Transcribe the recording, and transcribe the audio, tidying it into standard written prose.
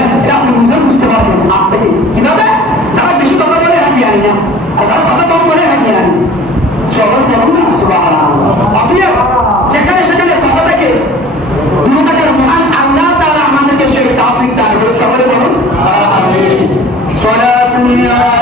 না, এটা আপনি বুঝতে পারবেন আজ থেকে। কিভাবে? যারা বেশি কথা বলে হাতিয়ে আনি না, আর যারা কথা কম বলে হাতিয়ে আনি। চলন বলুন না সুবহানাল্লাহ। অতএব যেখানে সেখানে কথা থেকে দূরে থাকার মহান আল্লাহ তাআলা আমাদেরকে সেই তৌফিক দান করুন। সকলে বলুন আমিন। সালাতুল্লাহ